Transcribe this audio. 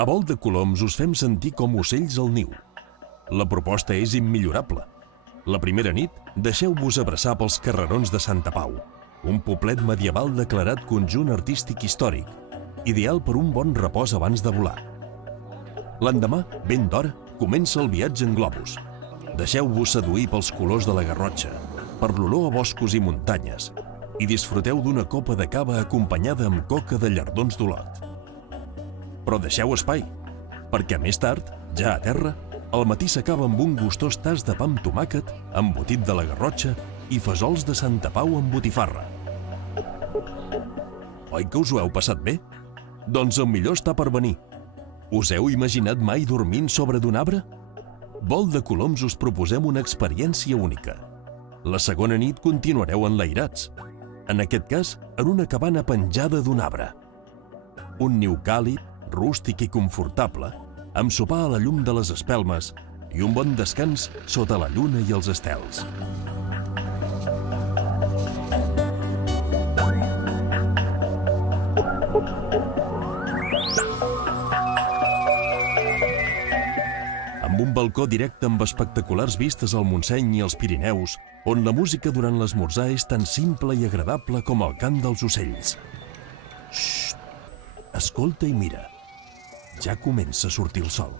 A Vol de Coloms us fem sentir com ocells al niu. La proposta és immillorable. La primera nit, deixeu-vos abraçar pels carrerons de Santa Pau, un poblet medieval declarat conjunt artístic històric, ideal per un bon repòs abans de volar. L'endemà, ben d'hora, comença el viatge en globus. Deixeu-vos seduir pels colors de la Garrotxa, per l'olor a boscos i muntanyes, i disfruteu d'una copa de cava acompanyada amb coca de llardons d'Olot. Però deixeu espai, perquè més tard, ja a terra, el matí s'acaba amb un gustós tas de pa amb tomàquet, embotit de la Garrotxa i fesols de Santa Pau amb botifarra. Oi que us ho heu passat bé? Doncs el millor està per venir. Us heu imaginat mai dormint sobre d'un arbre? Vol de Coloms us proposem una experiència única. La segona nit continuareu enlairats. En aquest cas, en una cabana penjada d'un arbre. Un niu càlid, rústic i confortable, amb sopar a la llum de les espelmes i un bon descans sota la lluna i els estels. Amb un balcó directe amb espectaculars vistes al Montseny i als Pirineus, on la música durant l'esmorzar és tan simple i agradable com el cant dels ocells. Xxt! Escolta i mira. Ja comença a sortir el sol.